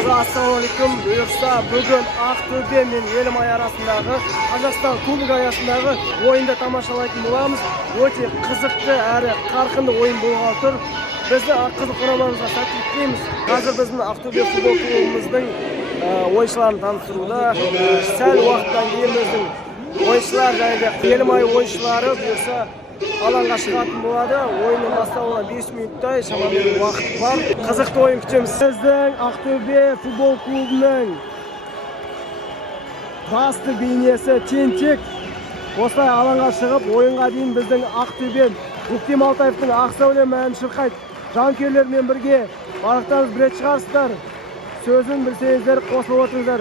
Assalamualaikum. Buyursa bugün Aqto'be men Yelimay arasındагы Қазақстан Кубогы аясындагы ойынды тамашалайтын боламыз. Өте қызықты әрі қарқынды ойын болғалы тұр. Бізді қызық құрамамызға сәттілік тілейміз. Қазір біздің Aqto'be футбол клубымыздың ойыншыларын таныстыруда. Сәл уақыттан кейін біздің ойыншылар және Yelimay ойыншылары бұйырса алаңға шығатын болады. Ойынның басталуына 5 минуттай шамамен уақыт бар. Қызықты ойын күтеміз. Біздің Aqto'be футбол клубының басты бейнесі тентек. Осылай алаңға шығып, ойынға дейін біздің Aqto'be Өктем Алтаевтың Ақ сәулем әнін шырқайды. Жанкүйерлермен бірге барлықтарыңыз білетін шығарсыздар. Сөзін білсеңіздер, қосылып отырыңыздар.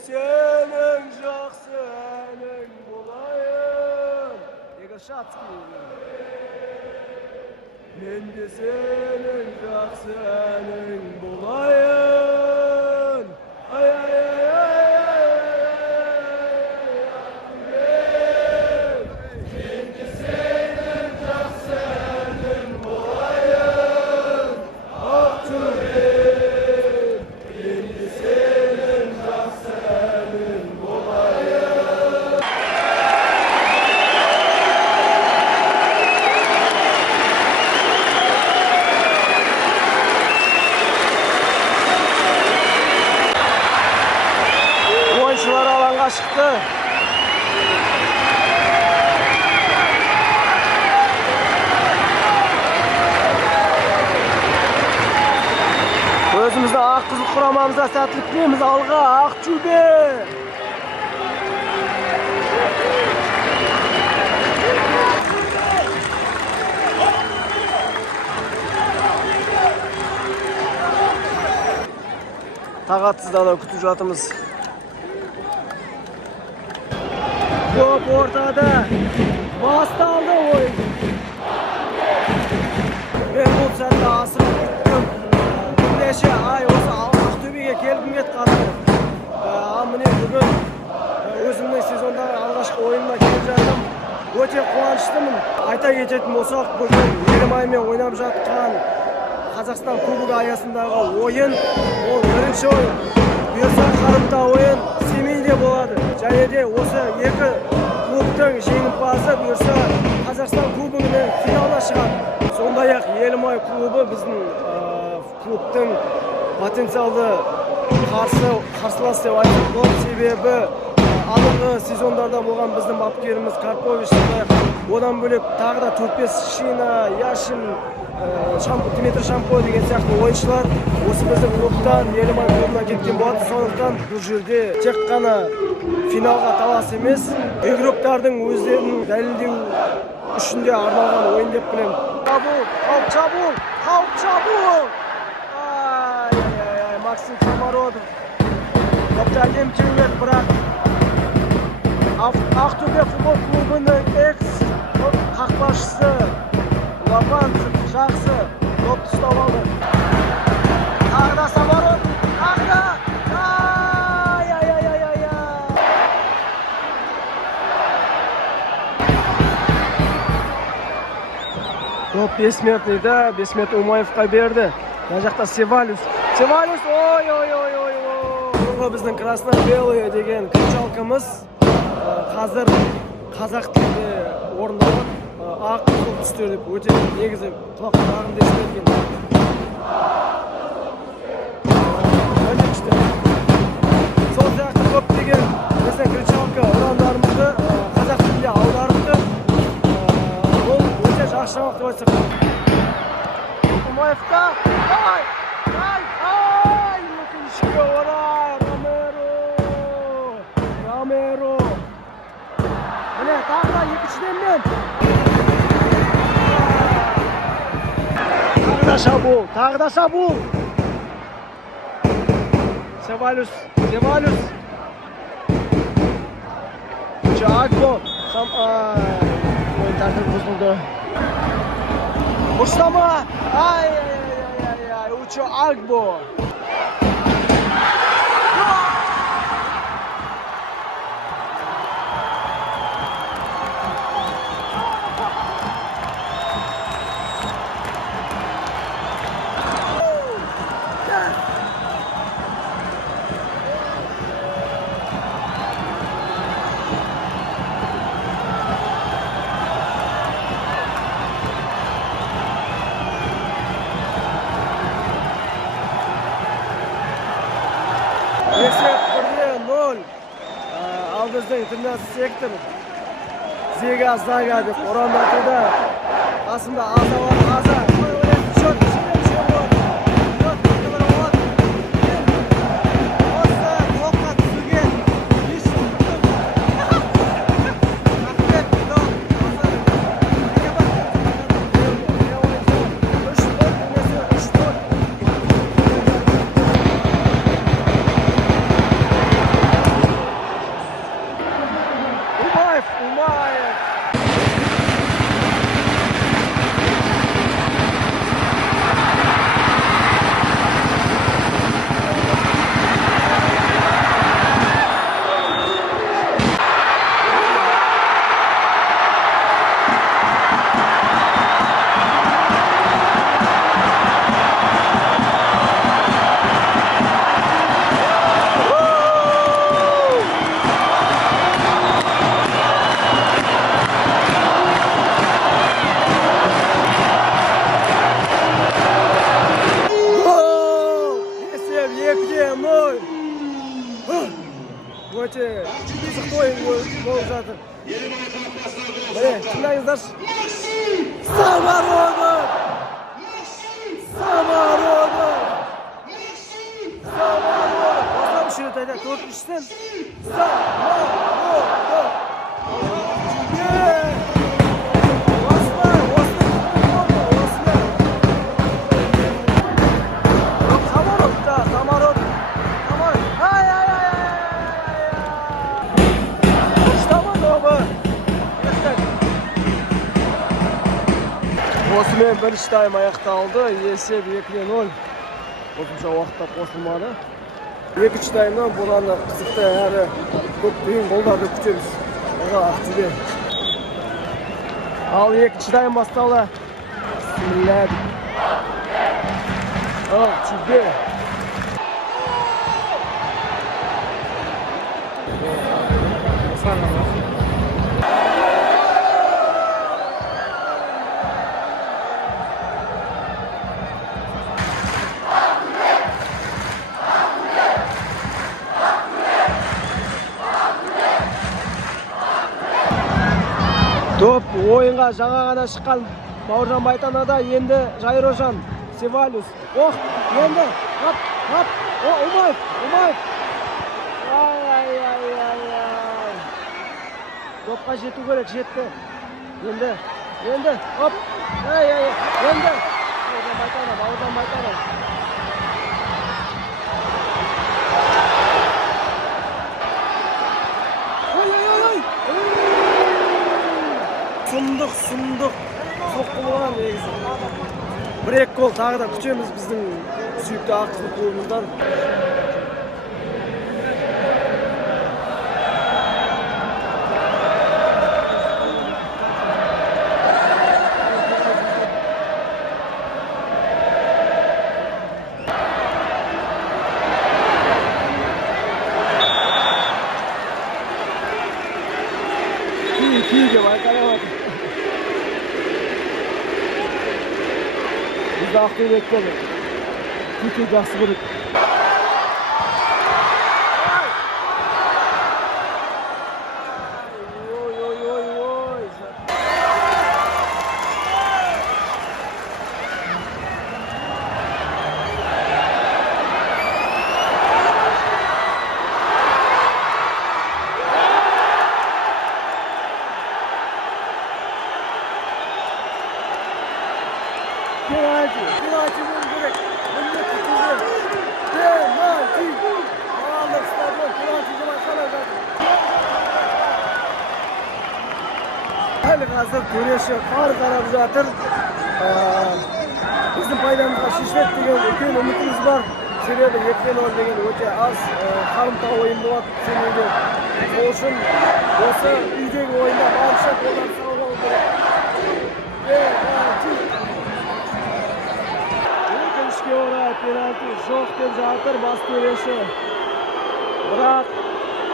Senin жақсы әнің болайын. Мен де сенің жақсы әнің болайын. Oyuncular alanga çıktı. Özümüzde ақ қызыл құрамамызға сәттілік тілейміз. Алға Aqto'be. Tağatsızdan kütüp жатымыз. Top ortada. Bastaldı oyun. Ben bu sende asırıp gittim. Birleşe ay olsa Aqto'be'ge kelgim ket qatты. Mine bugün özümнің сезонда алғашқы ойынына келіп жатырмын. Өте қуаныштымын. Айта кететін болсақ, бүгін Yelimаймен ойнап жатқан Қазақстан Кубогы аясындағы ойын, ол бірінші ойын. Бұйырса қарымта ойын Семейде болады. Және де осы екі клубтың жеңімпазы бұйырса Қазақстан Кубогының финалына шығады. Сондай-ақ Yelimay клубы біздің клубтың потенциалды қарсылас деп айтып болады. Себебі алдыңғы сезондарда болған біздің бапкеріміз Карпович, одан бөлек тағы да 4-5 Шина, Яшин, Дмитрий Шамко деген сияқты ойыншылар осы біздің клубтан Yelimay клубына кеткен болады. Сондықтан бұл жерде тек қана финалға талас емес, игроктардың өздерін дәлелдеу үшін де арналған ойын деп білемін. Çabuk! Максим Комародов. Topta emkiyet bırak. Aqto'be futbol klubunun qaqbashchisi Lapan жақсы topni ustab oldi. Tag'da Samarov, tag'da. Top Besmetnida, Besmet Umayevga berdi. Mana yoqda Sevalus, oy. Bugün bizning Krasno-Belые degan krichalkamız қазір қазақ тілінде орындалып, ақ көк түстер деп өте негізі құлаққа жағымды естілген. Сол сияқты көптеген біздің кричалка ұрандарымызды қазақ тілінде аударыпты. Ол өте жақсы жаңалық деп айтсақ. Умаевқа, өкінішке орай, Ромеро. Міне, тағы да екіншіден мен. Тағы да шабуыл. Sevalus. Agbo. Oyun tәртібі бұзылды. Бұрыштама. Ucho Agbo. центрный сектор. Зега Зага деп ұранатуда. Қасында Аза бар, Аза. Счет, өте қызықты ойын болып жатыр. Міне, тыңдаңыздаршы. Самородов! Самородов! Самородов! Осылай үш рет айтады, төртіншіден. Самородов! Осымен бірінші тайм аяқталды. Есеп 2-0. Қосымша уақытта қосылмады. Екінші таймда бұдан да қызықты әрі көптеген голдарды күтеміз. Ақтөбе. Ал екінші тайм басталды. Bismillah. Ақтөбе. Топ ойынға жаңа ғана шыққан Бауыржан Байтанада енді Жайрожан Севалюс. Ох, енді Умаев. Ай. Топқа жету керек, жетті. Енді, оп. Енді. Бауыржан Байтана. Сұмдық соққылған негізі. Бір-екі гол тағы да күтеміз біздің сүйікті Ақтөбе клубымыздан. Күйге байқаламады. Бізді Ақтөбеліктер өте жақсы көреді. Penaltı bunun direkt. Önüne tutuldu. Penaltı. Ağırlık stadyon penaltıcı başkanı zaten. Hali hazır güreşi qar qarab жатыр. Біздің пайдамызға шешіледі деген үлкен үмітіміз бар. Себебі 2-0 деген өте аз қарымта ойын болады сенеде. Сол үшін осы үйдегі ойында барынша голдар салу керек. Penaltı. Өкінішке орай пенальти жоқ деп жатыр бас төреші. Бірақ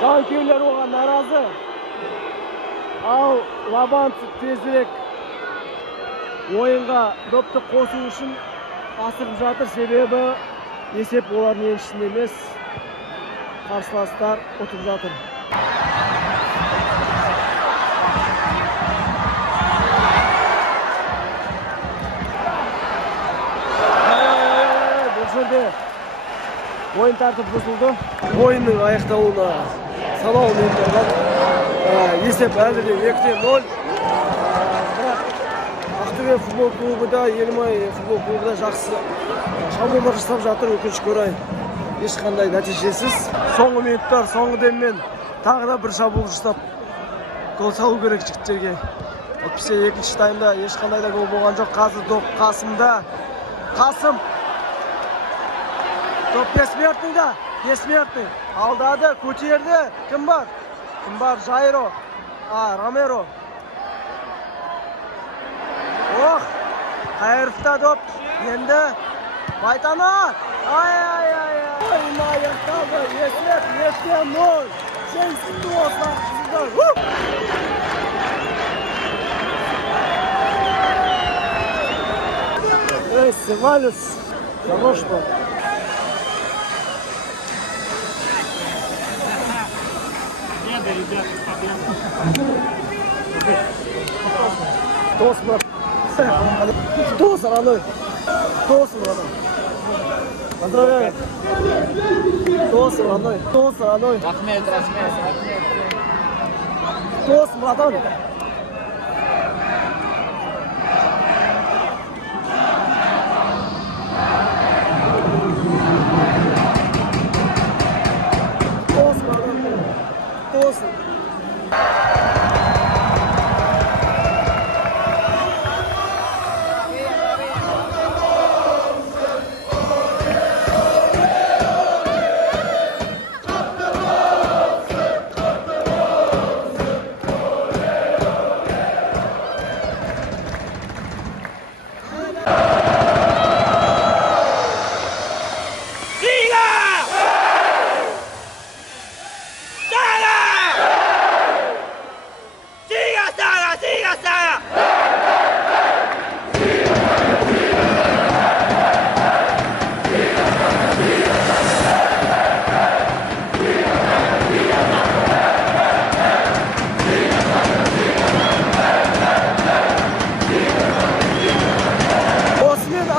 жанкүйерлер оған наразы. Ал Лобанцев тезірек ойынға допты қосу үшін асығып жатыр, себебі есеп олардың еншісінде емес. Қарсыластар ұтып жатыр. Oyun tartib buzildi. Oyunning аяқталуына санаулы минуттар бар. Есеп әлі де 2-0. Бірақ Ақтөбе футбол клубы да, Елімай футбол клубы да жақсы шабуылдар жасап жатыр, өкінішке орай. Ешқандай нәтижесіз. Соңғы минуттар, соңғы деммен тағы да бір шабуыл жасап гол салу керек жігіттерге. Әйтпесе екінші таймда ешқандай да гол болған жоқ. Қазір доп Қасымда. Қасым. Топ бессмертныйда. Бессмертный. Алдады, көтерді. Кім бар? Кім бар? Жайро. Ромеро. Ох! Қайыровта доп. Енді Байтанат. Ай-ай-ай. Ойын аяқталды. Есеп 2-0. Жеңісті осылар қызылдар. Севалюс. Хорош был. Деда, ребята, проблема. Кто смотрит? Кто стороной? Кто стороной? Поздравляю. Кто стороной? Кто стороной? Рахмет. Кто братан? Тосын.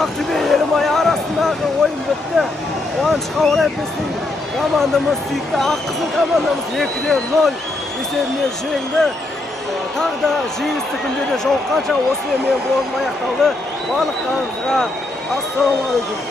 Ақтөбе Елімай арасындағы ойын бітті. Қуанышқа орай біздің командамыз, сүйікті Аққызыл командамыз 2-0 есебімен жеңді. Тағы да жеңісті күндерде жолыққанша осымен мен блогым аяқталды. Барлықтарыңызға ассалаумағалейкум.